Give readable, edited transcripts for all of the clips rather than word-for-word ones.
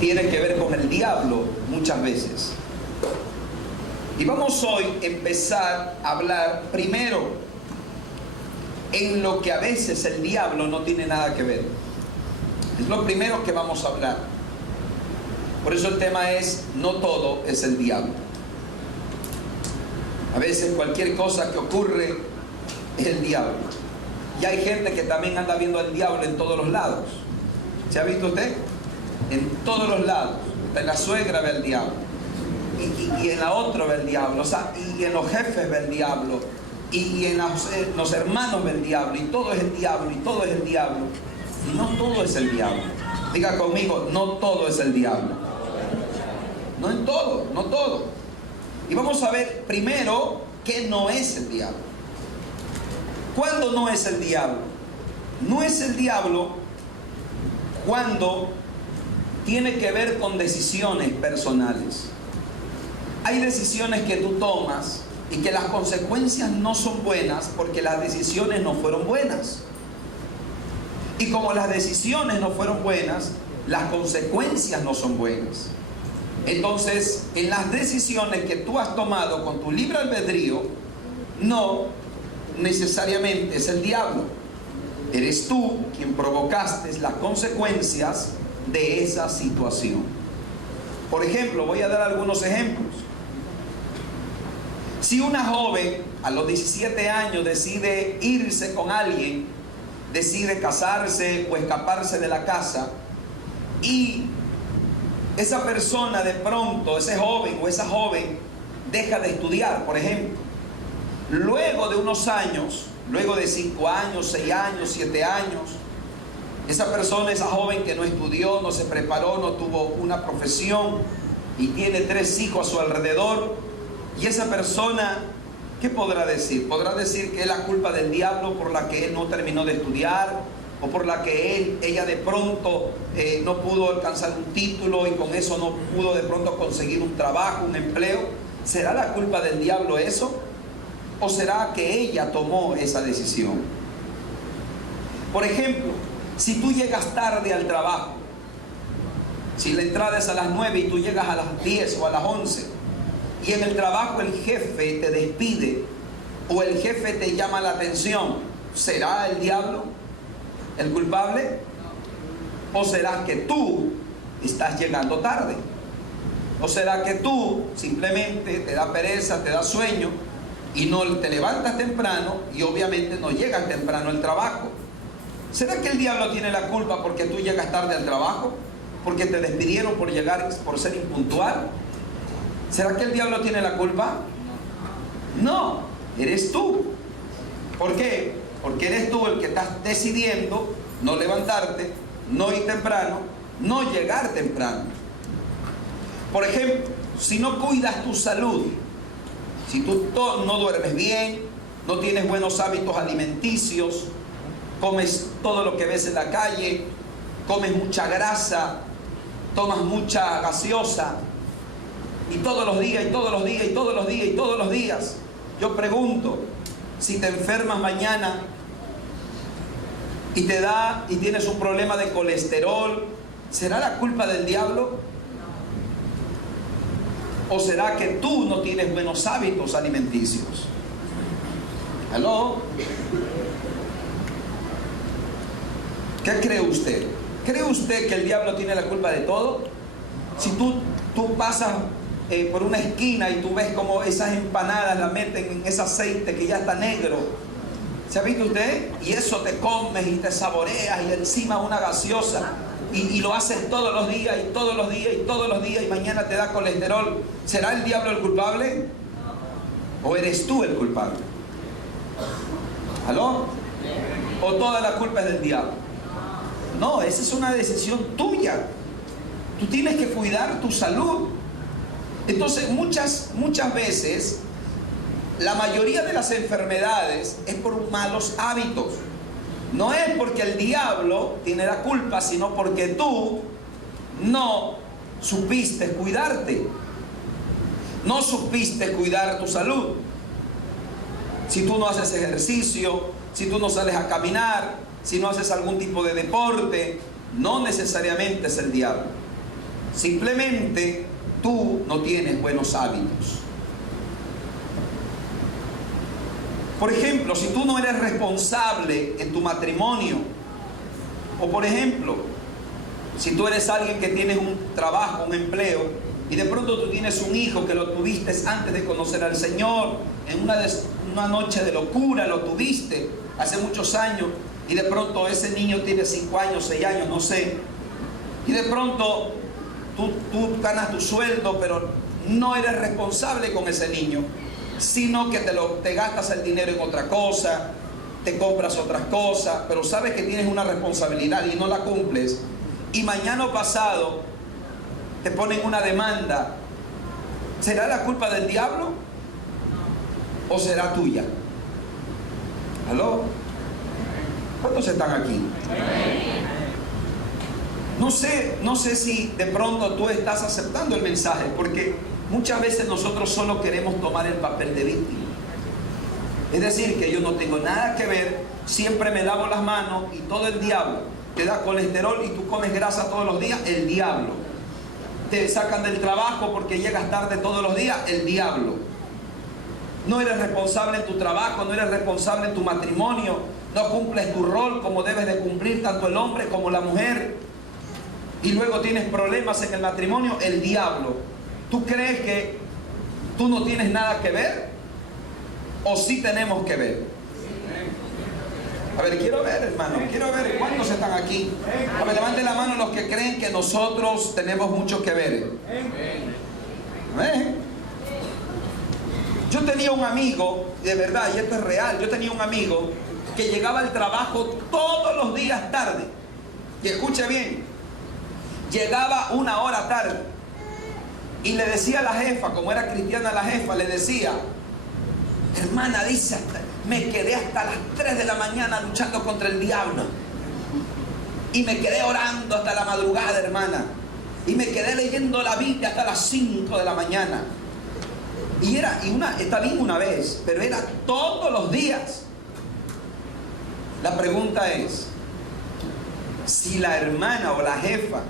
tiene que ver con el diablo muchas veces. Y vamos hoy a empezar a hablar primero en lo que a veces el diablo no tiene nada que ver. Es lo primero que vamos a hablar. Por eso el tema es: no todo es el diablo. A veces cualquier cosa que ocurre es el diablo. Y hay gente que también anda viendo al diablo en todos los lados. ¿Se ha visto usted? En todos los lados. En la suegra ve el diablo. Y en la otra ve el diablo. O sea, y en los jefes ve el diablo. Y en los hermanos ve el diablo. Y todo es el diablo. Y todo es el diablo. Y no todo es el diablo. Diga conmigo: no todo es el diablo. No en todo, no todo. Y vamos a ver primero qué no es el diablo. ¿Cuándo no es el diablo? No es el diablo cuando tiene que ver con decisiones personales. Hay decisiones que tú tomas y que las consecuencias no son buenas porque las decisiones no fueron buenas. Y como las decisiones no fueron buenas, las consecuencias no son buenas. Entonces, en las decisiones que tú has tomado con tu libre albedrío, no necesariamente es el diablo. Eres tú quien provocaste las consecuencias de esa situación. Por ejemplo, voy a dar algunos ejemplos. Si una joven a los 17 años decide irse con alguien, decide casarse o escaparse de la casa, y esa persona de pronto, ese joven o esa joven, deja de estudiar, por ejemplo, luego de unos años, luego de 5 años, 6 años, 7 años, esa persona, esa joven que no estudió, no se preparó, no tuvo una profesión y tiene 3 hijos a su alrededor, y esa persona, ¿qué podrá decir? Podrá decir que es la culpa del diablo por la que él no terminó de estudiar, o por la que ella de pronto no pudo alcanzar un título y con eso no pudo de pronto conseguir un trabajo, un empleo. ¿Será la culpa del diablo eso? ¿O será que ella tomó esa decisión? Por ejemplo, si tú llegas tarde al trabajo, si la entrada es a las 9 y tú llegas a las 10 o a las 11, y en el trabajo el jefe te despide o el jefe te llama la atención, ¿será el diablo el culpable? ¿O será que tú estás llegando tarde? ¿O será que tú simplemente te da pereza, te da sueño y no te levantas temprano y obviamente no llegas temprano al trabajo? ¿Será que el diablo tiene la culpa porque tú llegas tarde al trabajo? ¿Porque te despidieron por ser impuntual? ¿Será que el diablo tiene la culpa? No, eres tú. ¿Por qué? Porque eres tú el que estás decidiendo no levantarte, no ir temprano, no llegar temprano. Por ejemplo, si no cuidas tu salud, si tú no duermes bien, no tienes buenos hábitos alimenticios, comes todo lo que ves en la calle, comes mucha grasa, tomas mucha gaseosa, y todos los días, y todos los días, y todos los días, y todos los días, yo pregunto, si te enfermas mañana y tienes un problema de colesterol, ¿será la culpa del diablo? ¿O será que tú no tienes buenos hábitos alimenticios? ¿Aló? ¿Qué cree usted? ¿Cree usted que el diablo tiene la culpa de todo? Si tú pasas por una esquina y tú ves como esas empanadas las meten en ese aceite que ya está negro, ¿se ha visto usted? Y eso te comes y te saboreas y encima una gaseosa y lo haces todos los días y todos los días y todos los días y mañana te da colesterol. ¿Será el diablo el culpable? ¿O eres tú el culpable? ¿Aló? ¿O toda la culpa es del diablo? No, esa es una decisión tuya. Tú tienes que cuidar tu salud. Entonces muchas veces la mayoría de las enfermedades es por malos hábitos. No es porque el diablo tiene la culpa, sino porque tú no supiste cuidarte, no supiste cuidar tu salud. Si tú no haces ejercicio, si tú no sales a caminar, si no haces algún tipo de deporte, no necesariamente es el diablo. Simplemente tú no tienes buenos hábitos. Por ejemplo, si tú no eres responsable en tu matrimonio, o por ejemplo, si tú eres alguien que tienes un trabajo, un empleo, y de pronto tú tienes un hijo que lo tuviste antes de conocer al Señor, en una noche de locura lo tuviste hace muchos años, y de pronto ese niño tiene 5 años, 6 años, no sé, y de pronto tú ganas tu sueldo, pero no eres responsable con ese niño, sino que te gastas el dinero en otra cosa, te compras otras cosas, pero sabes que tienes una responsabilidad y no la cumples, y mañana o pasado te ponen una demanda. ¿Será la culpa del diablo o será tuya? ¿Aló? ¿Cuántos están aquí? No sé si de pronto tú estás aceptando el mensaje, porque muchas veces nosotros solo queremos tomar el papel de víctima. Es decir, que yo no tengo nada que ver, siempre me lavo las manos y todo el diablo. Te da colesterol y tú comes grasa todos los días, el diablo. Te sacan del trabajo porque llegas tarde todos los días, el diablo. No eres responsable en tu trabajo, no eres responsable en tu matrimonio, no cumples tu rol como debes de cumplir tanto el hombre como la mujer, y luego tienes problemas en el matrimonio, el diablo. ¿Tú crees que tú no tienes nada que ver? ¿O sí tenemos que ver? A ver, quiero ver, hermano, quiero ver cuántos están aquí. A ver, levanten la mano los que creen que nosotros tenemos mucho que ver. Amén. Yo tenía un amigo, de verdad, y esto es real, yo tenía un amigo que llegaba al trabajo todos los días tarde. Y escuche bien, llegaba 1 hora tarde. Y le decía a la jefa, como era cristiana la jefa, le decía: hermana, dice, me quedé hasta las 3 de la mañana luchando contra el diablo. Y me quedé orando hasta la madrugada, hermana. Y me quedé leyendo la Biblia hasta las 5 de la mañana. Y está bien una vez, pero era todos los días. La pregunta es, si la hermana o la jefa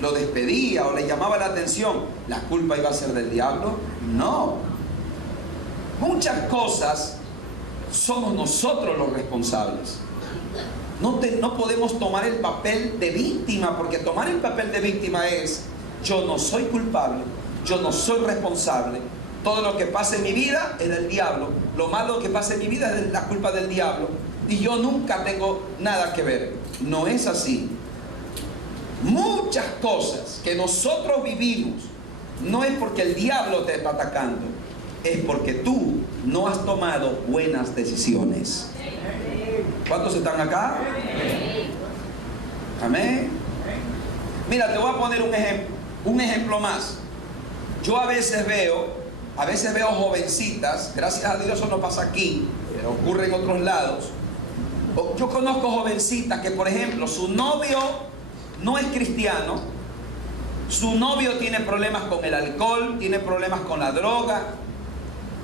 lo despedía o le llamaba la atención, ¿la culpa iba a ser del diablo? No. Muchas cosas somos nosotros los responsables. No podemos tomar el papel de víctima, porque tomar el papel de víctima es: yo no soy culpable, yo no soy responsable, todo lo que pasa en mi vida es del diablo, lo malo que pasa en mi vida es la culpa del diablo, y yo nunca tengo nada que ver. No es así. Muchas cosas que nosotros vivimos no es porque el diablo te está atacando, es porque tú no has tomado buenas decisiones. ¿Cuántos están acá? Amén. Mira, te voy a poner un ejemplo más. Yo a veces veo jovencitas, gracias a Dios eso no pasa aquí, pero ocurre en otros lados. Yo conozco jovencitas que, por ejemplo, su novio no es cristiano, su novio tiene problemas con el alcohol, tiene problemas con la droga,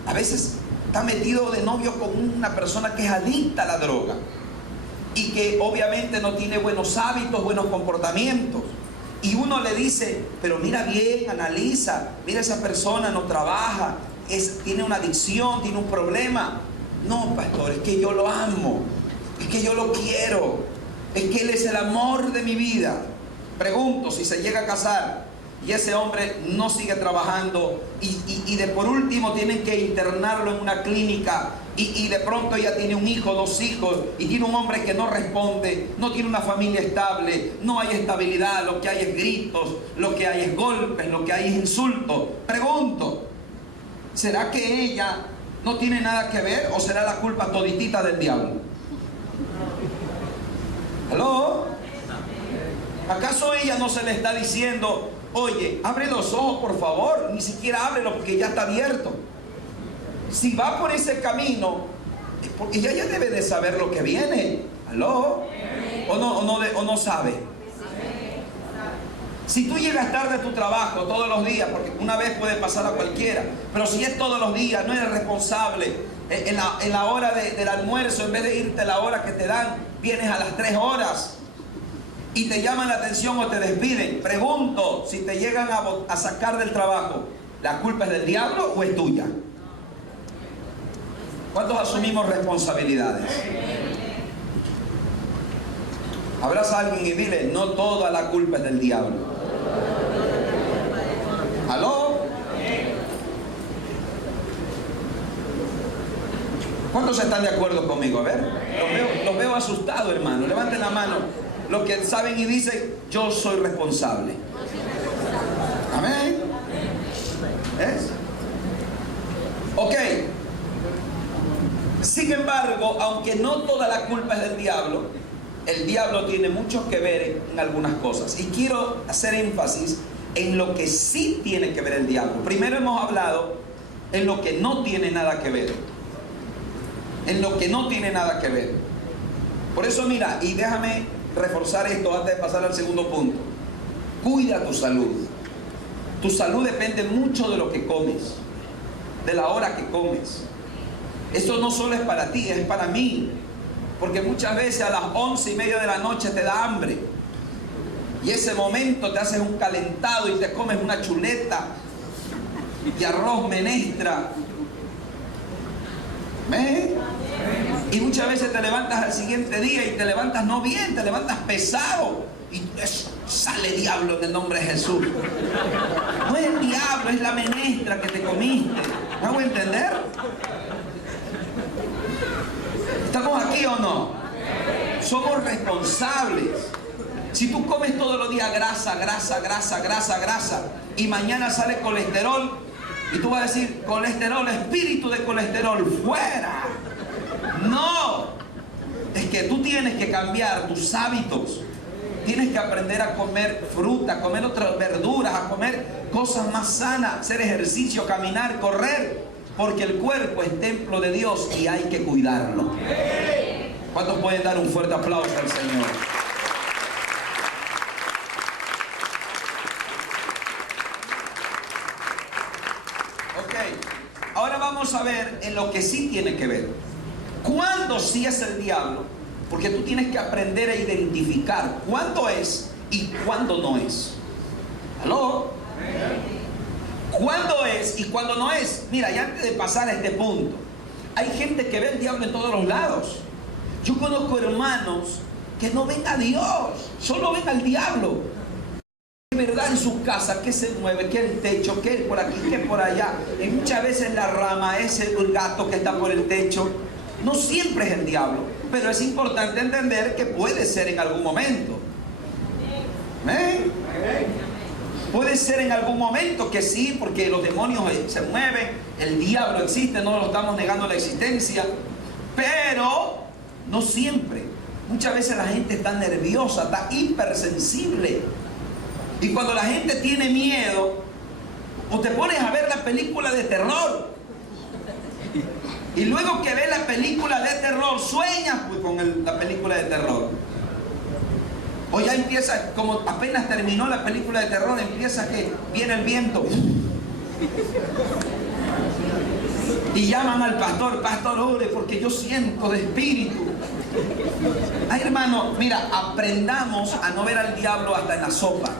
a veces está metido de novio con una persona que es adicta a la droga y que obviamente no tiene buenos hábitos, buenos comportamientos. Y uno le dice: pero mira bien, analiza, mira, esa persona no trabaja, tiene una adicción, tiene un problema. No, pastor, es que yo lo amo, es que yo lo quiero, es que él es el amor de mi vida. Pregunto, si se llega a casar y ese hombre no sigue trabajando y de por último tienen que internarlo en una clínica y de pronto ella tiene un hijo, 2 hijos, y tiene un hombre que no responde, no tiene una familia estable, no hay estabilidad, lo que hay es gritos, lo que hay es golpes, lo que hay es insultos. Pregunto, ¿será que ella no tiene nada que ver o será la culpa toditita del diablo? ¿Aló? ¿Acaso ella no se le está diciendo: oye, abre los ojos por favor? Ni siquiera ábrelo porque ya está abierto. Si va por ese camino, es porque ella ya debe de saber lo que viene. ¿Aló? ¿O no sabe? Si tú llegas tarde a tu trabajo todos los días, porque una vez puede pasar a cualquiera, pero si es todos los días, no eres responsable. En la hora del almuerzo, en vez de irte a la hora que te dan, vienes a las 3 horas. y te llaman la atención o te despiden. Pregunto, si te llegan a sacar del trabajo, ¿la culpa es del diablo o es tuya? ¿Cuántos asumimos responsabilidades? Abraza a alguien y dile, no toda la culpa es del diablo. ¿Aló? ¿Cuántos están de acuerdo conmigo? A ver, los veo asustados, hermano. Levanten la mano los que saben y dicen, yo soy responsable. Amén. ¿Ves? Ok. Sin embargo, aunque no toda la culpa es del diablo, el diablo tiene mucho que ver en algunas cosas. Y quiero hacer énfasis en lo que sí tiene que ver el diablo. Primero hemos hablado en lo que no tiene nada que ver. En lo que no tiene nada que ver. Por eso mira, y déjame reforzar esto antes de pasar al segundo punto. Cuida tu salud. Tu salud depende mucho de lo que comes, de la hora que comes. Esto no solo es para ti, es para mí. Porque muchas veces a las 11:30 de la noche te da hambre. Y ese momento te haces un calentado y te comes una chuleta y arroz menestra. ¿Ves? Y muchas veces te levantas al siguiente día y te levantas no bien, te levantas pesado. Y eso, sale diablo en el nombre de Jesús. No es el diablo, es la menestra que te comiste. ¿Me hago entender? ¿Estamos aquí o no? Somos responsables. Si tú comes todos los días grasa, grasa, grasa, grasa, grasa, y mañana sale colesterol, y tú vas a decir, colesterol, espíritu de colesterol, fuera. No. Es que tú tienes que cambiar tus hábitos. Tienes que aprender a comer fruta, a comer otras verduras, a comer cosas más sanas, hacer ejercicio, caminar, correr. Porque el cuerpo es templo de Dios y hay que cuidarlo. ¿Cuántos pueden dar un fuerte aplauso al Señor? Ok, ahora vamos a ver en lo que sí tiene que ver. ¿Cuándo sí es el diablo? Porque tú tienes que aprender a identificar cuándo es y cuándo no es. ¿Aló? ¿Cuándo es y cuándo no es? Mira, y antes de pasar a este punto, hay gente que ve el diablo en todos los lados. Yo conozco hermanos que no ven a Dios, solo ven al diablo. De verdad en su casa, que se mueve, que el techo, que por aquí, que por allá. Y muchas veces la rama, ese gato que está por el techo. No siempre es el diablo, pero es importante entender que puede ser en algún momento. ¿Eh? Puede ser en algún momento que sí, porque los demonios se mueven, el diablo existe, no lo estamos negando la existencia, pero no siempre. Muchas veces la gente está nerviosa, está hipersensible. Y cuando la gente tiene miedo, o te pones a ver la película de terror, y luego que ves la película de terror, sueñas pues, con la película de terror. O ya empieza, como apenas terminó la película de terror, empieza que viene el viento. Y llaman al pastor, pastor, ore, porque yo siento de espíritu. Ay, hermano, mira, aprendamos a no ver al diablo hasta en la sopa.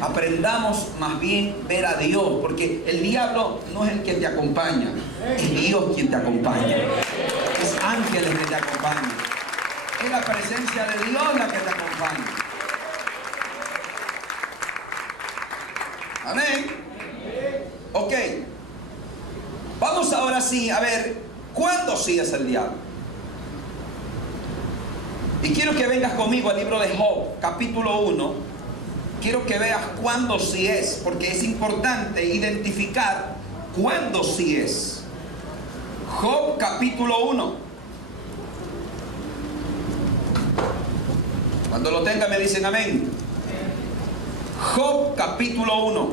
Aprendamos más bien ver a Dios, porque el diablo no es el que te acompaña, es Dios quien te acompaña. Es ángeles que te acompañan. Es la presencia de Dios la que te acompaña. Amén. Ok. Vamos ahora sí a ver cuándo sí es el diablo. Y quiero que vengas conmigo al libro de Job, capítulo 1. Quiero que veas cuándo sí es, porque es importante identificar cuándo sí es. Job, capítulo 1. Cuando lo tenga me dicen amén. Job, capítulo 1.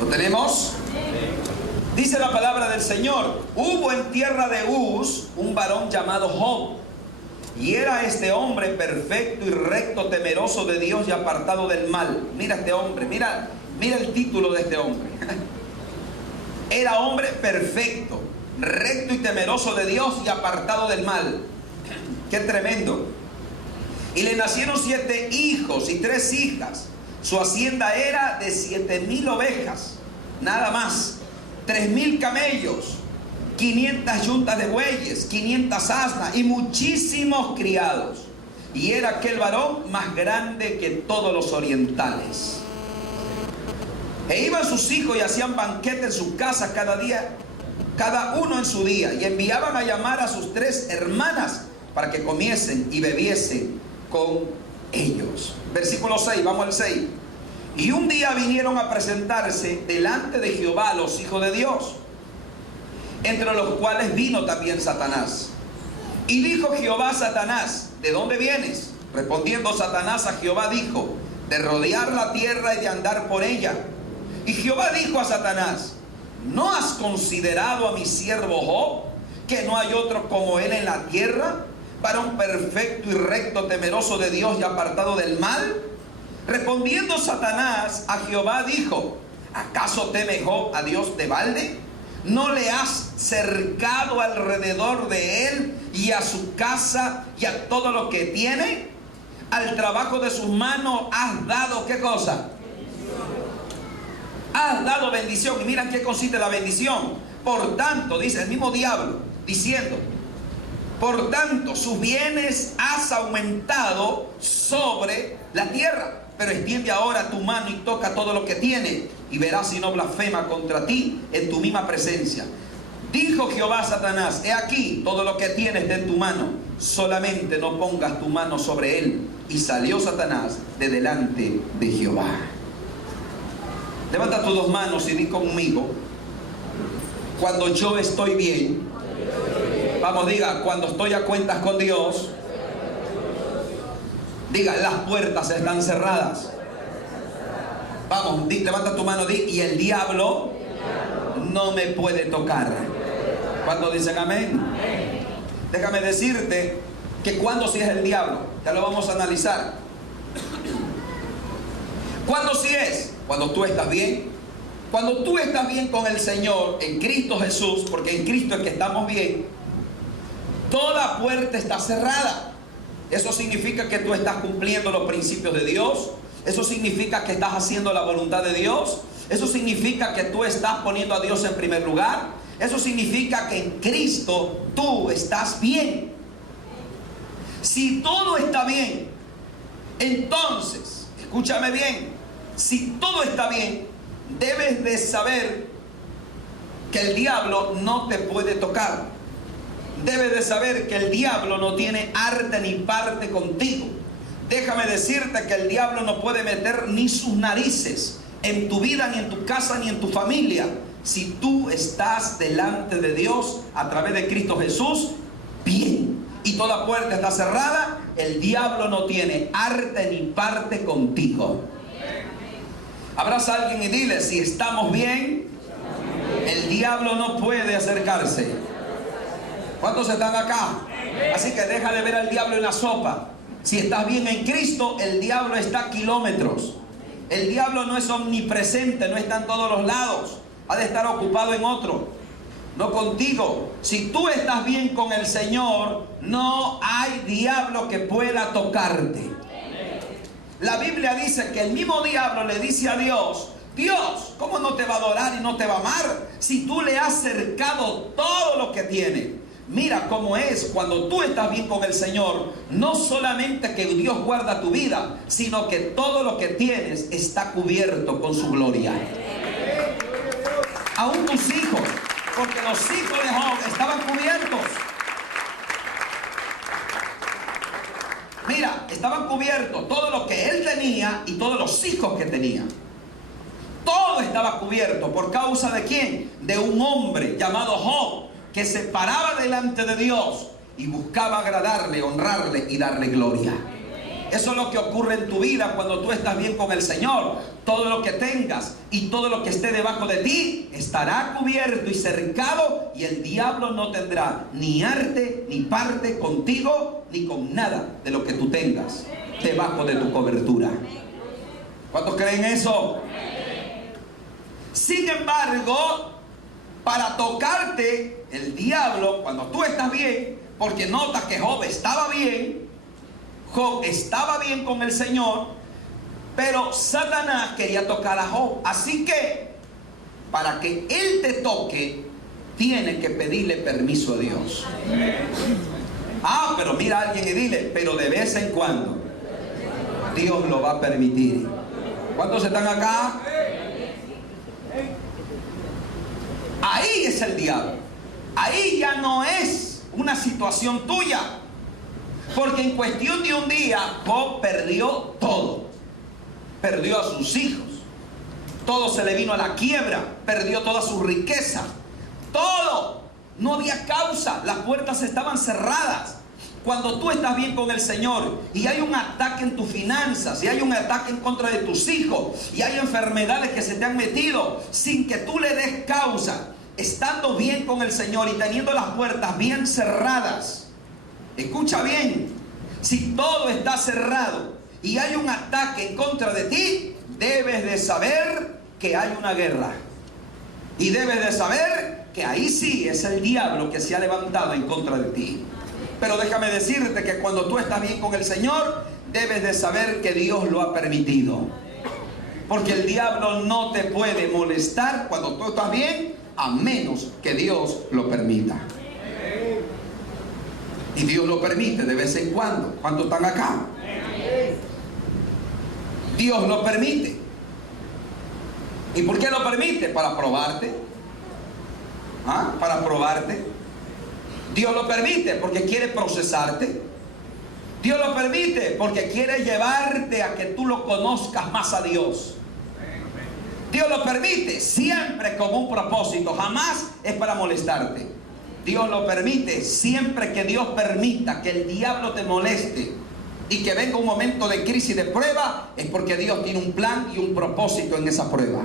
¿Lo tenemos? Dice la palabra del Señor: hubo en tierra de Uz un varón llamado Job, y era este hombre perfecto y recto, temeroso de Dios y apartado del mal. Mira este hombre, mira el título de este hombre. Era hombre perfecto. recto y temeroso de Dios y apartado del mal. Qué tremendo. Y le nacieron 7 hijos y 3 hijas. Su hacienda era de 7,000 ovejas, nada más, 3,000 camellos, 500 yuntas de bueyes, 500 asnas y muchísimos criados. Y era aquel varón más grande que todos los orientales. E iban sus hijos y hacían banquete en su casa cada día, cada uno en su día, y enviaban a llamar a sus 3 hermanas para que comiesen y bebiesen con ellos. Versículo 6, vamos al 6. Y un día vinieron a presentarse delante de Jehová los hijos de Dios, entre los cuales vino también Satanás. Y dijo Jehová a Satanás: ¿de dónde vienes? Respondiendo Satanás a Jehová dijo: de rodear la tierra y de andar por ella. Y Jehová dijo a Satanás: ¿no has considerado a mi siervo Job, que no hay otro como él en la tierra, varón perfecto y recto, temeroso de Dios y apartado del mal? Respondiendo Satanás a Jehová dijo: ¿acaso teme Job a Dios de balde? ¿No le has cercado alrededor de él y a su casa y a todo lo que tiene? Al trabajo de sus manos has dado, ¿qué cosa? Has dado bendición. Y miren qué consiste la bendición. Por tanto, dice el mismo diablo, diciendo: por tanto, sus bienes has aumentado sobre la tierra. Pero extiende ahora tu mano y toca todo lo que tiene, y verás si no blasfema contra ti en tu misma presencia. Dijo Jehová a Satanás: he aquí, todo lo que tienes está en tu mano, solamente no pongas tu mano sobre él. Y salió Satanás de delante de Jehová. Levanta tus 2 manos y di conmigo: cuando yo estoy bien. Vamos, diga: cuando estoy a cuentas con Dios. Diga: las puertas están cerradas. Vamos, levanta tu mano, di: y el diablo no me puede tocar. ¿Cuántos dicen amén? Déjame decirte que cuando sí es el diablo, ya lo vamos a analizar. ¿Cuándo sí es? Cuando tú estás bien. Cuando tú estás bien con el Señor, en Cristo Jesús, porque en Cristo es que estamos bien, toda puerta está cerrada. Eso significa que tú estás cumpliendo los principios de Dios. Eso significa que estás haciendo la voluntad de Dios. Eso significa que tú estás poniendo a Dios en primer lugar. Eso significa que en Cristo tú estás bien. Si todo está bien, entonces, escúchame bien, si todo está bien, debes de saber que el diablo no te puede tocar. Debes de saber que el diablo no tiene arte ni parte contigo. Déjame decirte que el diablo no puede meter ni sus narices en tu vida, ni en tu casa, ni en tu familia, si tú estás delante de Dios a través de Cristo Jesús, bien. Y toda puerta está cerrada, el diablo no tiene arte ni parte contigo. Abraza a alguien y dile: si estamos bien, el diablo no puede acercarse. ¿Cuántos están acá? Así que deja de ver al diablo en la sopa. Si estás bien en Cristo, el diablo está a kilómetros. El diablo no es omnipresente, no está en todos los lados. Ha de estar ocupado en otro, no contigo. Si tú estás bien con el Señor, no hay diablo que pueda tocarte. La Biblia dice que el mismo diablo le dice a Dios: Dios, ¿cómo no te va a adorar y no te va a amar si tú le has cercado todo lo que tiene? Mira cómo es cuando tú estás bien con el Señor. No solamente que Dios guarda tu vida, sino que todo lo que tienes está cubierto con su gloria. Aún tus hijos, porque los hijos de Job estaban cubiertos. Mira, estaban cubiertos todo lo que él tenía y todos los hijos que tenía. Todo estaba cubierto. ¿Por causa de quién? De un hombre llamado Job, que se paraba delante de Dios y buscaba agradarle, honrarle y darle gloria. Eso es lo que ocurre en tu vida cuando tú estás bien con el Señor. Todo lo que tengas y todo lo que esté debajo de ti estará cubierto y cercado, y el diablo no tendrá ni arte ni parte contigo ni con nada de lo que tú tengas debajo de tu cobertura. ¿Cuántos creen eso? Sin embargo, para tocarte el diablo cuando tú estás bien, porque nota que Job estaba bien con el Señor, pero Satanás quería tocar a Job. Así que para que él te toque, tiene que pedirle permiso a Dios. Pero mira a alguien y dile, pero de vez en cuando Dios lo va a permitir. ¿Cuántos están acá? Ahí es el diablo. Ahí ya no es una situación tuya. Porque en cuestión de un día, Job perdió todo. Perdió a sus hijos. Todo se le vino a la quiebra. Perdió toda su riqueza. Todo. No había causa. Las puertas estaban cerradas. Cuando tú estás bien con el Señor y hay un ataque en tus finanzas, y hay un ataque en contra de tus hijos, y hay enfermedades que se te han metido sin que tú le des causa, estando bien con el Señor y teniendo las puertas bien cerradas, escucha bien, si todo está cerrado y hay un ataque en contra de ti, debes de saber que hay una guerra. Y debes de saber que ahí sí es el diablo que se ha levantado en contra de ti. Pero déjame decirte que cuando tú estás bien con el Señor, debes de saber que Dios lo ha permitido. Porque el diablo no te puede molestar cuando tú estás bien, a menos que Dios lo permita. Y Dios lo permite de vez en cuando. ¿Cuántos están acá? Dios lo permite. ¿Y por qué lo permite? Para probarte. Para probarte. Dios lo permite porque quiere procesarte. Dios lo permite porque quiere llevarte a que tú lo conozcas más a Dios. Dios lo permite siempre con un propósito. Jamás es para molestarte. Dios lo permite siempre que Dios permita que el diablo te moleste y que venga un momento de crisis, de prueba, es porque Dios tiene un plan y un propósito en esa prueba.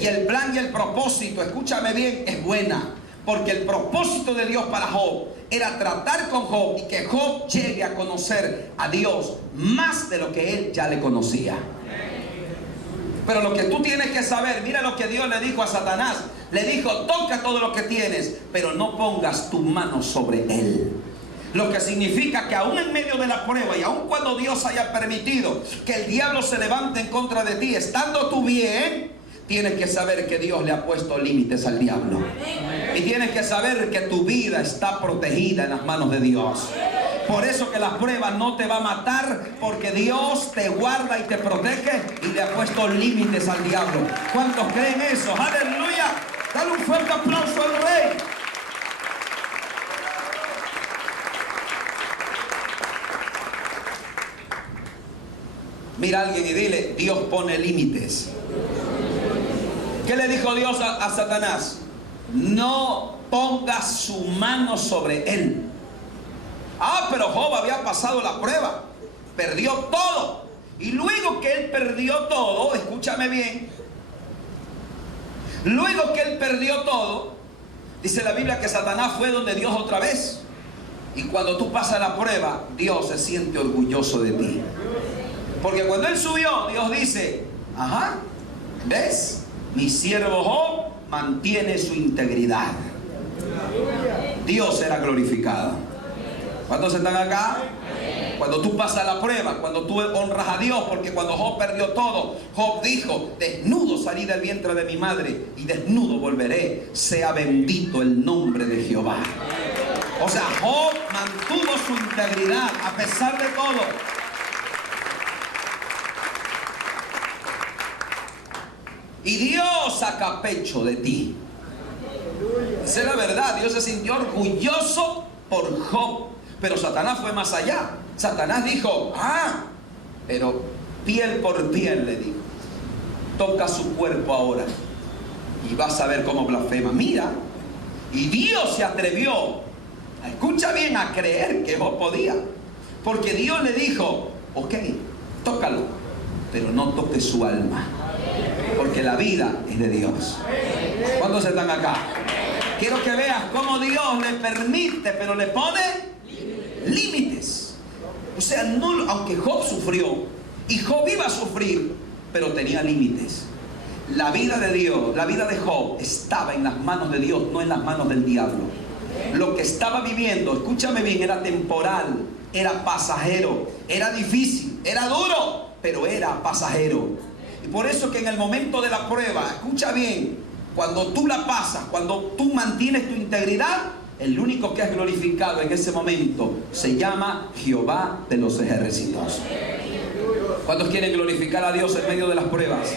Y el plan y el propósito, escúchame bien, es buena. Porque el propósito de Dios para Job era tratar con Job y que Job llegue a conocer a Dios más de lo que él ya le conocía. Pero lo que tú tienes que saber, mira lo que Dios le dijo a Satanás. Le dijo, toca todo lo que tienes, pero no pongas tu mano sobre él. Lo que significa que aún en medio de la prueba y aún cuando Dios haya permitido que el diablo se levante en contra de ti, estando tú bien, tienes que saber que Dios le ha puesto límites al diablo. Y tienes que saber que tu vida está protegida en las manos de Dios. Por eso que la prueba no te va a matar, porque Dios te guarda y te protege y le ha puesto límites al diablo. ¿Cuántos creen eso? ¡Aleluya! Dale un fuerte aplauso al Rey. Mira a alguien y dile, Dios pone límites. ¿Qué le dijo Dios a Satanás? No pongas su mano sobre él. Pero Job había pasado la prueba. Perdió todo. Y luego que él perdió todo, escúchame bien. Luego que él perdió todo, dice la Biblia que Satanás fue donde Dios otra vez. Y cuando tú pasas la prueba, Dios se siente orgulloso de ti. Porque cuando él subió, Dios dice, ¿ves? Mi siervo Job mantiene su integridad. Dios será glorificado. ¿Cuántos están acá? Cuando tú pasas la prueba, cuando tú honras a Dios, porque cuando Job perdió todo, Job dijo, desnudo salí del vientre de mi madre y desnudo volveré. Sea bendito el nombre de Jehová. O sea, Job mantuvo su integridad a pesar de todo. Y Dios saca pecho de ti. Esa es la verdad. Dios se sintió orgulloso por Job. Pero Satanás fue más allá. Satanás dijo, pero piel por piel, le dijo. Toca su cuerpo ahora y vas a ver cómo blasfema. Mira. Y Dios se atrevió, escucha bien, a creer que Job podía. Porque Dios le dijo, ok, tócalo, pero no toques su alma. Porque la vida es de Dios. ¿Cuántos están acá? Quiero que veas cómo Dios le permite, pero le pone límites. O sea, no, aunque Job sufrió, y Job iba a sufrir, pero tenía límites. La vida de Dios, la vida de Job estaba en las manos de Dios, no en las manos del diablo. Lo que estaba viviendo, escúchame bien, era temporal, era pasajero, era difícil, era duro, pero era pasajero. Y por eso que en el momento de la prueba, escucha bien, cuando tú la pasas, cuando tú mantienes tu integridad, el único que es glorificado en ese momento se llama Jehová de los ejércitos. ¿Cuántos quieren glorificar a Dios en medio de las pruebas?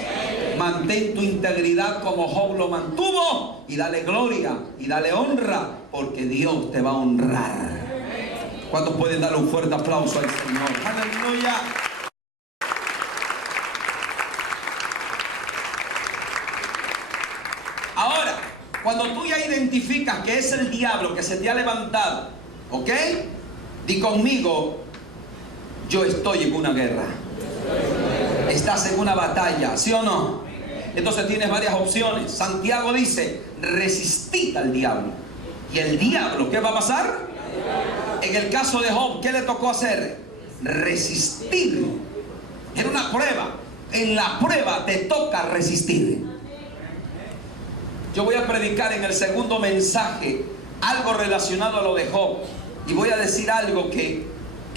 Mantén tu integridad como Job lo mantuvo y dale gloria y dale honra, porque Dios te va a honrar. ¿Cuántos pueden darle un fuerte aplauso al Señor? ¡Aleluya! Ahora, cuando tú ya identificas que es el diablo que se te ha levantado, ¿ok? Di conmigo, yo estoy en una guerra. Estás en una batalla, ¿sí o no? Entonces tienes varias opciones. Santiago dice, resistid al diablo. ¿Y el diablo qué va a pasar? En el caso de Job, ¿qué le tocó hacer? Resistir. Era una prueba. En la prueba te toca resistir. Yo voy a predicar en el segundo mensaje algo relacionado a lo de Job. Y voy a decir algo que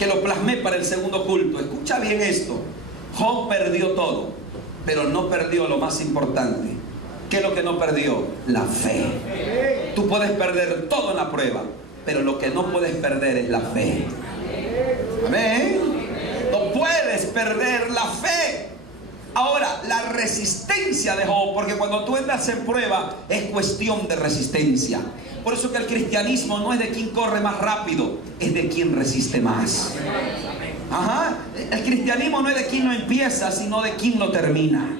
lo plasmé para el segundo culto. Escucha bien esto. Job perdió todo, pero no perdió lo más importante. ¿Qué es lo que no perdió? La fe. Tú puedes perder todo en la prueba, pero lo que no puedes perder es la fe. Amén. No puedes perder la fe. Ahora, la resistencia de Job, porque cuando tú entras en prueba es cuestión de resistencia. Por eso que el cristianismo no es de quien corre más rápido, es de quien resiste más. Ajá. El cristianismo no es de quien lo empieza, sino de quien lo termina,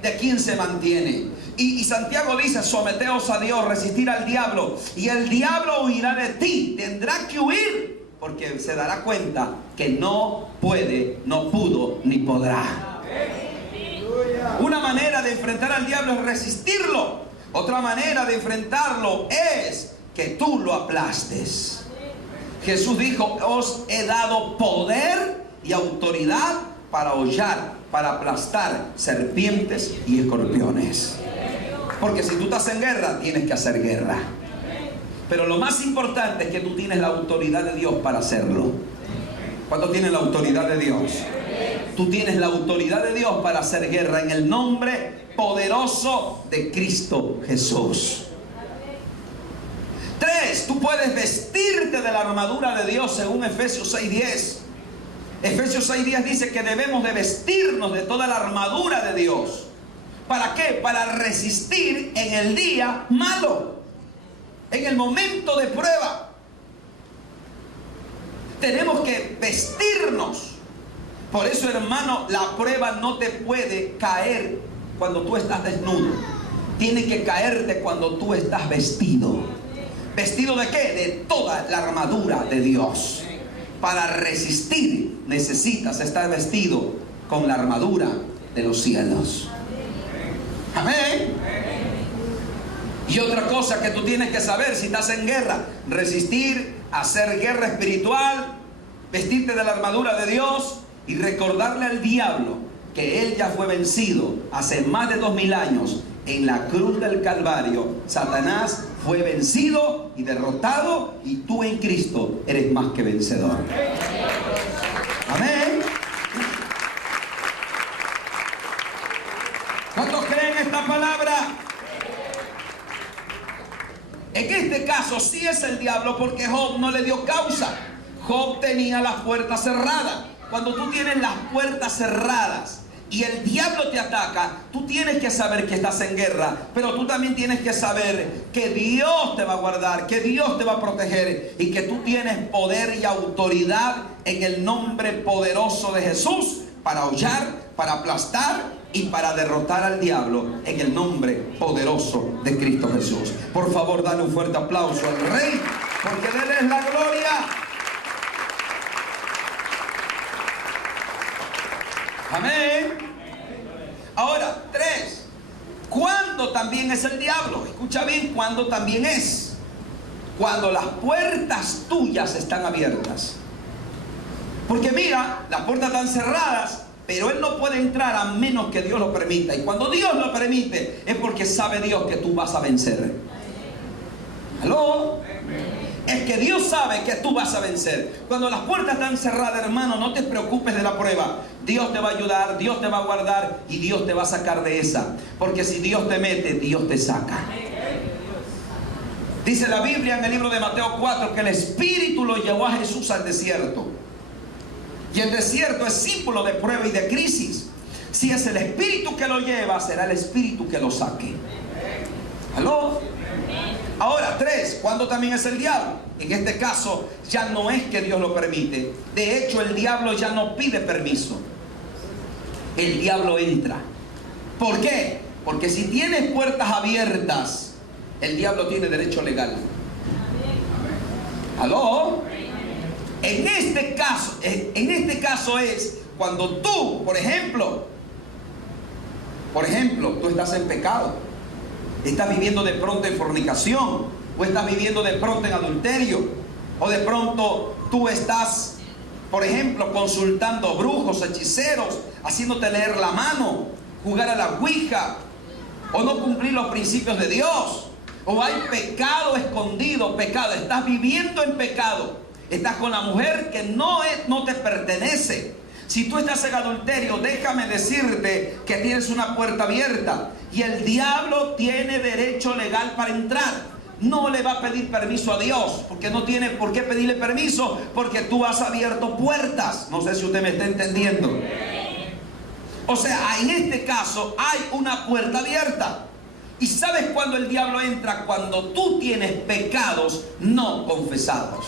de quien se mantiene. Y Santiago dice, someteos a Dios, resistir al diablo, y el diablo huirá de ti. Tendrá que huir, porque se dará cuenta que no puede, no pudo, ni podrá. Una manera de enfrentar al diablo es resistirlo. Otra manera de enfrentarlo es que tú lo aplastes. Jesús dijo, os he dado poder y autoridad para hollar, para aplastar serpientes y escorpiones. Porque si tú estás en guerra, tienes que hacer guerra. Pero lo más importante es que tú tienes la autoridad de Dios para hacerlo. ¿Cuántos tienen la autoridad de Dios? Tú tienes la autoridad de Dios para hacer guerra en el nombre poderoso de Cristo Jesús. 3. Tú puedes vestirte de la armadura de Dios según Efesios 6:10. Efesios 6:10 dice que debemos de vestirnos de toda la armadura de Dios. ¿Para qué? Para resistir en el día malo, en el momento de prueba. Tenemos que vestirnos. Por eso, hermano, la prueba no te puede caer cuando tú estás desnudo. Tiene que caerte cuando tú estás vestido. ¿Vestido de qué? De toda la armadura de Dios. Para resistir necesitas estar vestido con la armadura de los cielos. Amén. Y otra cosa que tú tienes que saber si estás en guerra: resistir, hacer guerra espiritual, vestirte de la armadura de Dios y recordarle al diablo que él ya fue vencido hace más de 2000 años. En la cruz del Calvario, Satanás fue vencido y derrotado, y tú en Cristo eres más que vencedor. Amén. ¿Cuántos creen esta palabra? En este caso sí es el diablo, porque Job no le dio causa. Job tenía las puertas cerradas. Cuando tú tienes las puertas cerradas y el diablo te ataca, tú tienes que saber que estás en guerra, pero tú también tienes que saber que Dios te va a guardar, que Dios te va a proteger, y que tú tienes poder y autoridad en el nombre poderoso de Jesús para hollar, para aplastar y para derrotar al diablo en el nombre poderoso de Cristo Jesús. Por favor, dale un fuerte aplauso al Rey, porque de Él es la gloria. Amén. Ahora, 3. ¿Cuándo también es el diablo? Escucha bien, ¿cuándo también es? Cuando las puertas tuyas están abiertas. Porque mira, las puertas están cerradas, pero él no puede entrar a menos que Dios lo permita. Y cuando Dios lo permite, es porque sabe Dios que tú vas a vencer. ¿Aló? Es que Dios sabe que tú vas a vencer. Cuando las puertas están cerradas, hermano, no te preocupes de la prueba. Dios te va a ayudar, Dios te va a guardar y Dios te va a sacar de esa. Porque si Dios te mete, Dios te saca. Dice la Biblia en el libro de Mateo 4 que el Espíritu lo llevó a Jesús al desierto. Y el desierto es símbolo de prueba y de crisis. Si es el Espíritu que lo lleva, será el Espíritu que lo saque. ¿Aló? Ahora, 3, ¿cuándo también es el diablo? En este caso, ya no es que Dios lo permite. De hecho, el diablo ya no pide permiso. El diablo entra. ¿Por qué? Porque si tienes puertas abiertas, el diablo tiene derecho legal. ¿Aló? En este caso es cuando tú, por ejemplo, tú estás en pecado, estás viviendo de pronto en fornicación, o estás viviendo de pronto en adulterio, o de pronto tú estás, por ejemplo, consultando brujos, hechiceros, haciéndote leer la mano, jugar a la ouija, o no cumplir los principios de Dios, o hay pecado escondido, pecado, estás viviendo en pecado. Estás con la mujer que no te pertenece. Si tú estás en adulterio, déjame decirte que tienes una puerta abierta. Y el diablo tiene derecho legal para entrar. No le va a pedir permiso a Dios, porque no tiene por qué pedirle permiso, porque tú has abierto puertas. No sé si usted me está entendiendo. O sea, en este caso hay una puerta abierta. ¿Y sabes cuándo el diablo entra? Cuando tú tienes pecados no confesados.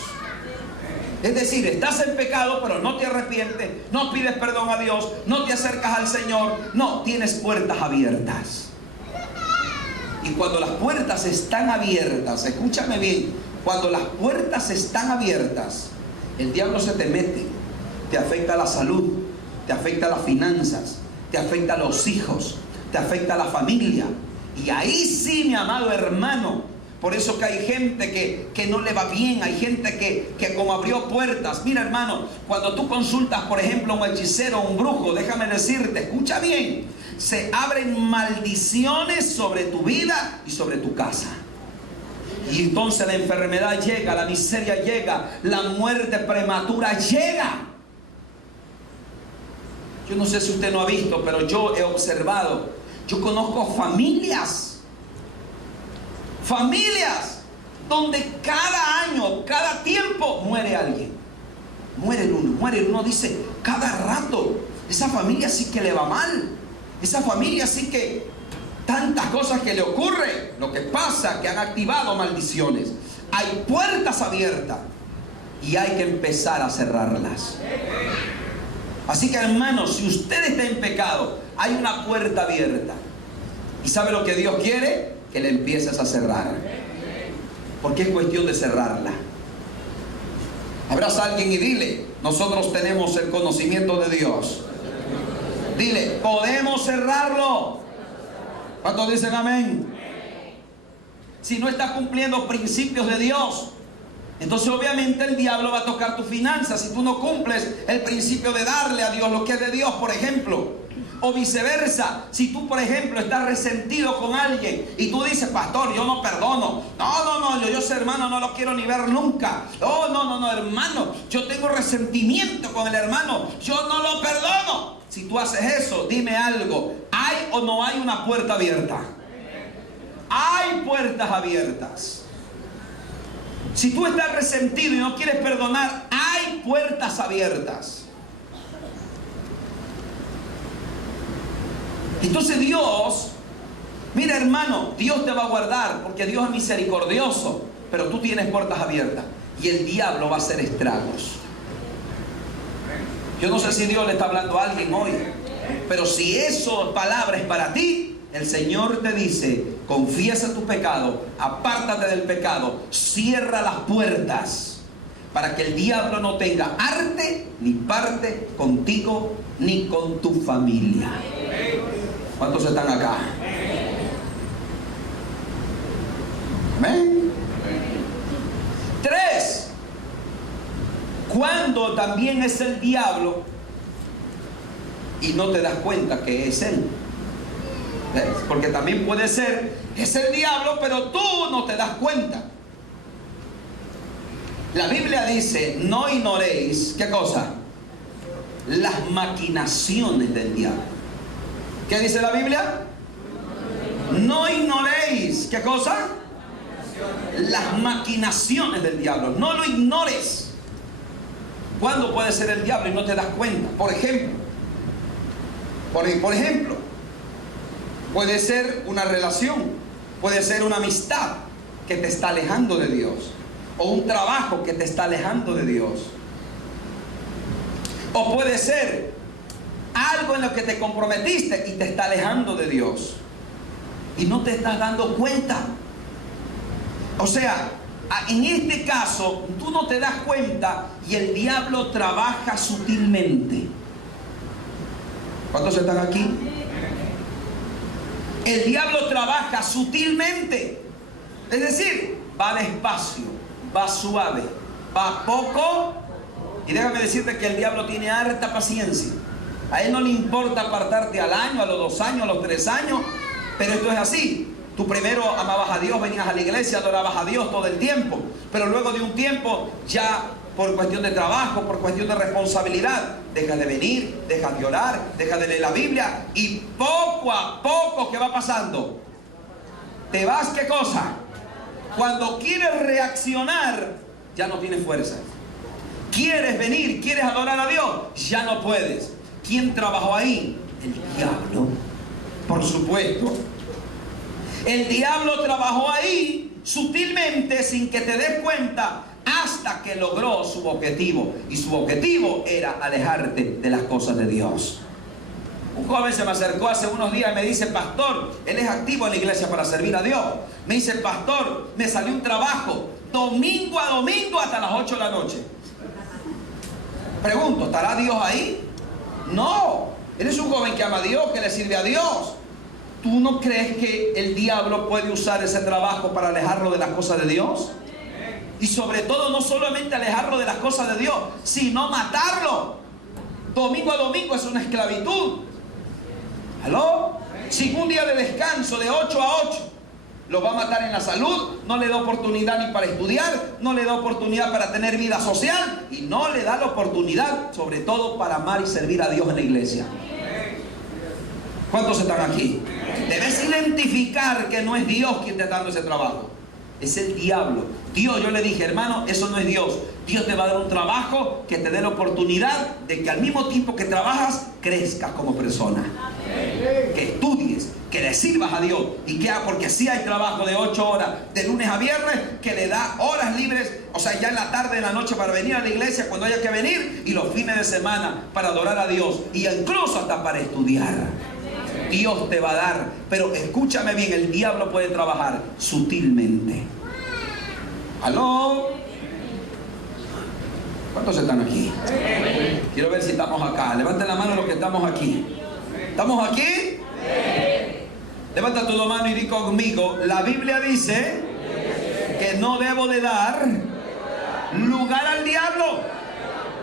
Es decir, estás en pecado, pero no te arrepientes, no pides perdón a Dios, no te acercas al Señor, no, tienes puertas abiertas. Y cuando las puertas están abiertas, escúchame bien, cuando las puertas están abiertas, el diablo se te mete, te afecta la salud, te afecta las finanzas, te afecta a los hijos, te afecta a la familia. Y ahí sí, mi amado hermano, por eso que hay gente que no le va bien, hay gente que como abrió puertas. Mira, hermano, cuando tú consultas, por ejemplo, a un hechicero, a un brujo, déjame decirte, escucha bien, se abren maldiciones sobre tu vida y sobre tu casa. Y entonces la enfermedad llega, la miseria llega, la muerte prematura llega. Yo no sé si usted no ha visto, pero yo he observado, yo conozco familias donde cada año, cada tiempo muere alguien. Muere el uno, dice, cada rato, esa familia sí que le va mal. Esa familia sí que tantas cosas que le ocurre. Lo que pasa que han activado maldiciones. Hay puertas abiertas y hay que empezar a cerrarlas. Así que, hermanos, si usted está en pecado, hay una puerta abierta. ¿Y sabe lo que Dios quiere? Que le empieces a cerrar, porque es cuestión de cerrarla. Abraza a alguien y dile: nosotros tenemos el conocimiento de Dios. Dile: podemos cerrarlo. ¿Cuántos dicen amén? Si no estás cumpliendo principios de Dios, entonces obviamente el diablo va a tocar tus finanzas. Si tú no cumples el principio de darle a Dios lo que es de Dios, por ejemplo. O viceversa, si tú, por ejemplo, estás resentido con alguien y tú dices: pastor, yo no perdono. No, yo ese hermano no lo quiero ni ver nunca. No, hermano, yo tengo resentimiento con el hermano, yo no lo perdono. Si tú haces eso, dime algo: ¿hay o no hay una puerta abierta? Hay puertas abiertas. Si tú estás resentido y no quieres perdonar, hay puertas abiertas. Entonces Dios, mira, hermano, Dios te va a guardar porque Dios es misericordioso, pero tú tienes puertas abiertas y el diablo va a hacer estragos. Yo no sé si Dios le está hablando a alguien hoy, pero si eso palabra es para ti, el Señor te dice: confiesa tu pecado, apártate del pecado, cierra las puertas para que el diablo no tenga arte ni parte contigo ni con tu familia. ¿Cuántos están acá? Amén. 3. Cuando también es el diablo y no te das cuenta que es él. ¿Ves? Porque también puede ser, es el diablo, pero tú no te das cuenta. La Biblia dice, no ignoréis, ¿qué cosa? Las maquinaciones del diablo. ¿Qué dice la Biblia? No ignoréis, ¿qué cosa? Las maquinaciones del diablo. No lo ignores. ¿Cuándo puede ser el diablo y no te das cuenta? Por ejemplo, puede ser una relación, puede ser una amistad que te está alejando de Dios, o un trabajo que te está alejando de Dios, o puede ser algo en lo que te comprometiste y te está alejando de Dios y no te estás dando cuenta. O sea, en este caso tú no te das cuenta y el diablo trabaja sutilmente. ¿Cuántos están aquí? El diablo trabaja sutilmente, es decir, va despacio, va suave, va poco. Y déjame decirte que el diablo tiene harta paciencia. A él no le importa apartarte al año, a los 2 años, a los 3 años. Pero esto es así. Tú primero amabas a Dios, venías a la iglesia, adorabas a Dios todo el tiempo. Pero luego de un tiempo, ya por cuestión de trabajo, por cuestión de responsabilidad, dejas de venir, dejas de orar, dejas de leer la Biblia. Y poco a poco, ¿qué va pasando? Te vas, ¿qué cosa? Cuando quieres reaccionar, ya no tienes fuerza. Quieres venir, quieres adorar a Dios, ya no puedes. ¿Quién trabajó ahí? El diablo, por supuesto. El diablo trabajó ahí sutilmente, sin que te des cuenta, hasta que logró su objetivo. Y su objetivo era alejarte de las cosas de Dios. Un joven se me acercó hace unos días y me dice: pastor, él es activo en la iglesia para servir a Dios. Me dice: pastor, me salió un trabajo domingo a domingo hasta las 8 de la noche. Pregunto, ¿estará Dios ahí? No, él es un joven que ama a Dios, que le sirve a Dios. ¿Tú no crees que el diablo puede usar ese trabajo para alejarlo de las cosas de Dios? Y sobre todo, no solamente alejarlo de las cosas de Dios, sino matarlo. Domingo a domingo es una esclavitud. ¿Aló? Sin un día de descanso de 8 a 8. Lo va a matar en la salud, no le da oportunidad ni para estudiar, no le da oportunidad para tener vida social y no le da la oportunidad, sobre todo, para amar y servir a Dios en la iglesia. ¿Cuántos están aquí? Debes identificar que no es Dios quien te está dando ese trabajo. Es el diablo. Dios, yo le dije: hermano, eso no es Dios. Dios te va a dar un trabajo que te dé la oportunidad de que al mismo tiempo que trabajas, crezcas como persona. Que estudies, que le sirvas a Dios. Y que porque sí hay trabajo de 8 horas, de lunes a viernes, que le da horas libres, o sea, ya en la tarde, en la noche, para venir a la iglesia cuando haya que venir, y los fines de semana para adorar a Dios, y incluso hasta para estudiar. Dios te va a dar, pero escúchame bien, el diablo puede trabajar sutilmente. ¿Aló? ¿Cuántos están aquí? Quiero ver si estamos acá. Levanten la mano los que estamos aquí. ¿Estamos aquí? Levanta tu mano y di conmigo: la Biblia dice que no debo de dar lugar al diablo.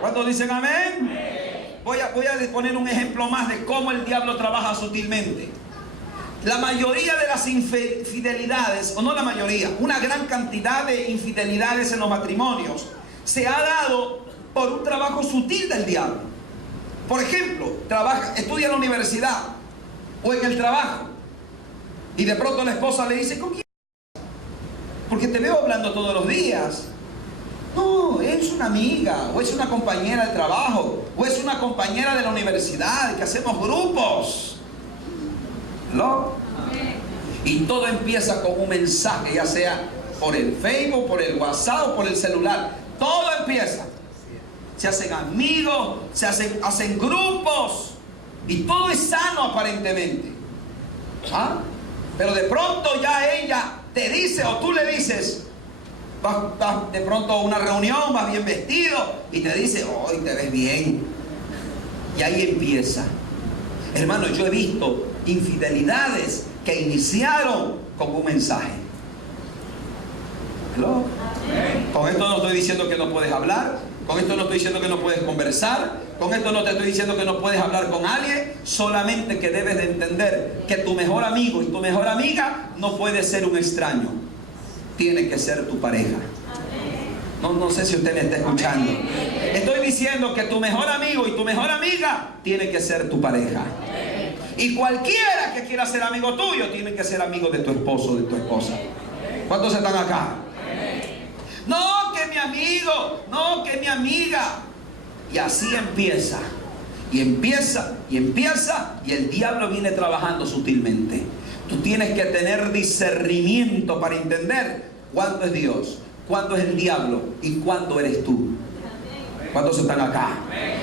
¿Cuántos dicen amén? Voy a poner un ejemplo más de cómo el diablo trabaja sutilmente. La mayoría de las infidelidades, o no la mayoría, una gran cantidad de infidelidades en los matrimonios se ha dado por un trabajo sutil del diablo. Por ejemplo, estudia en la universidad o en el trabajo y de pronto la esposa le dice: ¿con quién? Porque te veo hablando todos los días. No, es una amiga, o es una compañera de trabajo, o es una compañera de la universidad, que hacemos grupos. ¿No? Y todo empieza con un mensaje, ya sea por el Facebook, por el WhatsApp o por el celular. Todo empieza. Se hacen amigos, se hacen grupos, y todo es sano aparentemente. ¿Ah? Pero de pronto ya ella te dice, o tú le dices, vas de pronto a una reunión, vas bien vestido, y te dice: hoy te ves bien. Y ahí empieza. Hermano, yo he visto infidelidades que iniciaron con un mensaje. ¿Hello? Con esto no estoy diciendo que no puedes hablar, con esto no estoy diciendo que no puedes conversar, Con esto no te estoy diciendo que no puedes hablar con alguien, solamente que debes de entender que tu mejor amigo y tu mejor amiga no puede ser un extraño, tiene que ser tu pareja. No sé si usted me está escuchando. Estoy diciendo que tu mejor amigo y tu mejor amiga tiene que ser tu pareja. Y cualquiera que quiera ser amigo tuyo tiene que ser amigo de tu esposo o de tu esposa. ¿Cuántos están acá? No, que mi amigo, no, que mi amiga. Y así empieza, y empieza, y empieza, y el diablo viene trabajando sutilmente. Tú tienes que tener discernimiento para entender cuándo es Dios, cuándo es el diablo y cuándo eres tú. ¿Cuántos están acá?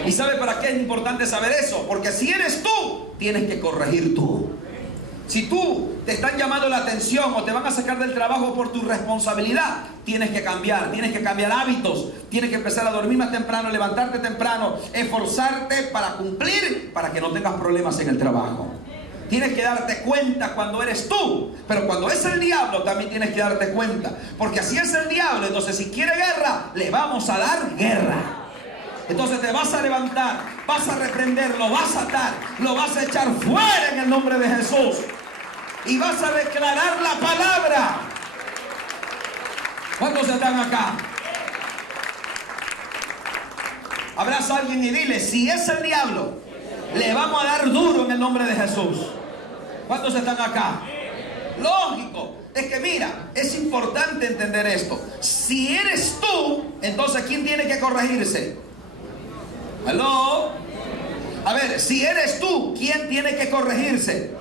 ¿Y sabe para qué es importante saber eso? Porque si eres tú, tienes que corregir tú. Si tú te están llamando la atención o te van a sacar del trabajo por tu responsabilidad, tienes que cambiar hábitos, tienes que empezar a dormir más temprano, levantarte temprano, esforzarte para cumplir, para que no tengas problemas en el trabajo. Tienes que darte cuenta cuando eres tú, pero cuando es el diablo también tienes que darte cuenta, porque así es el diablo. Entonces si quiere guerra, le vamos a dar guerra. Entonces te vas a levantar, vas a reprenderlo, vas a atar, lo vas a echar fuera en el nombre de Jesús. Y vas a declarar la palabra. ¿Cuántos están acá? Abraza a alguien y dile, si es el diablo, le vamos a dar duro en el nombre de Jesús. ¿Cuántos están acá? Lógico. Es que mira, es importante entender esto. Si eres tú, entonces ¿quién tiene que corregirse? ¿Aló? A ver, si eres tú, ¿quién tiene que corregirse?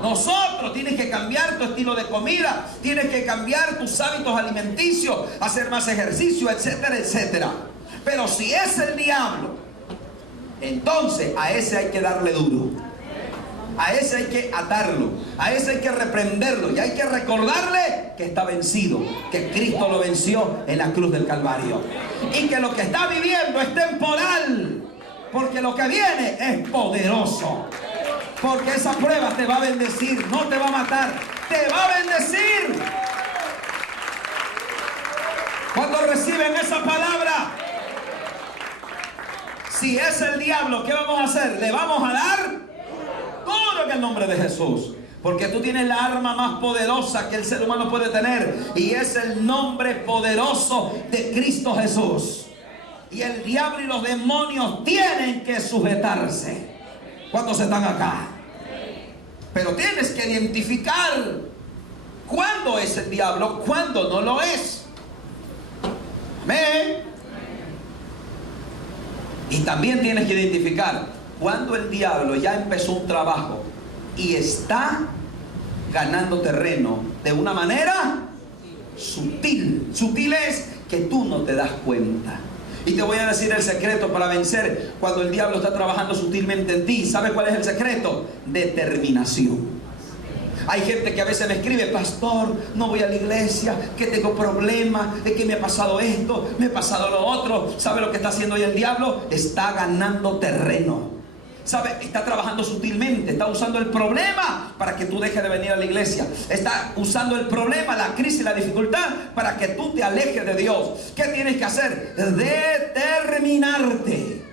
Nosotros. Tienes que cambiar tu estilo de comida, tienes que cambiar tus hábitos alimenticios, hacer más ejercicio, etcétera, etcétera. Pero si es el diablo, entonces a ese hay que darle duro, a ese hay que atarlo, a ese hay que reprenderlo y hay que recordarle que está vencido, que Cristo lo venció en la cruz del Calvario y que lo que está viviendo es temporal, porque lo que viene es poderoso. Porque esa prueba te va a bendecir, no te va a matar, te va a bendecir. Cuando reciben esa palabra, si es el diablo, ¿qué vamos a hacer? Le vamos a dar duro en el nombre de Jesús. Porque tú tienes la arma más poderosa que el ser humano puede tener, y es el nombre poderoso de Cristo Jesús. Y el diablo y los demonios tienen que sujetarse. ¿Cuántos están acá? Pero tienes que identificar cuándo es el diablo, cuándo no lo es. Amén. Y también tienes que identificar cuándo el diablo ya empezó un trabajo y está ganando terreno de una manera sutil. Sutil es que tú no te das cuenta. Y te voy a decir el secreto para vencer cuando el diablo está trabajando sutilmente en ti. ¿Sabes cuál es el secreto? Determinación. Hay gente que a veces me escribe: pastor, no voy a la iglesia, que tengo problemas, es que me ha pasado esto, me ha pasado lo otro. ¿Sabe lo que está haciendo hoy el diablo? Está ganando terreno. ¿Sabe? Está trabajando sutilmente, está usando el problema para que tú dejes de venir a la iglesia. Está usando el problema, la crisis, la dificultad para que tú te alejes de Dios. ¿Qué tienes que hacer? Determinarte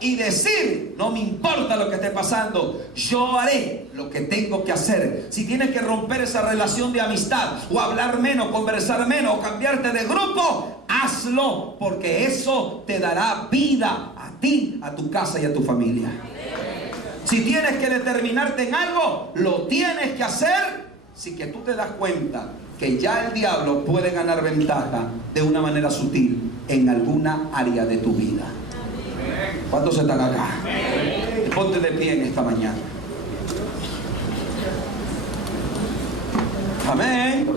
y decir: no me importa lo que esté pasando, yo haré lo que tengo que hacer. Si tienes que romper esa relación de amistad, o hablar menos, conversar menos, o cambiarte de grupo, hazlo, porque eso te dará vida a ti, a tu casa y a tu familia. Si tienes que determinarte en algo, lo tienes que hacer, si que tú te das cuenta que ya el diablo puede ganar ventaja de una manera sutil en alguna área de tu vida. ¿Cuántos están acá? Ponte de pie en esta mañana. Amén.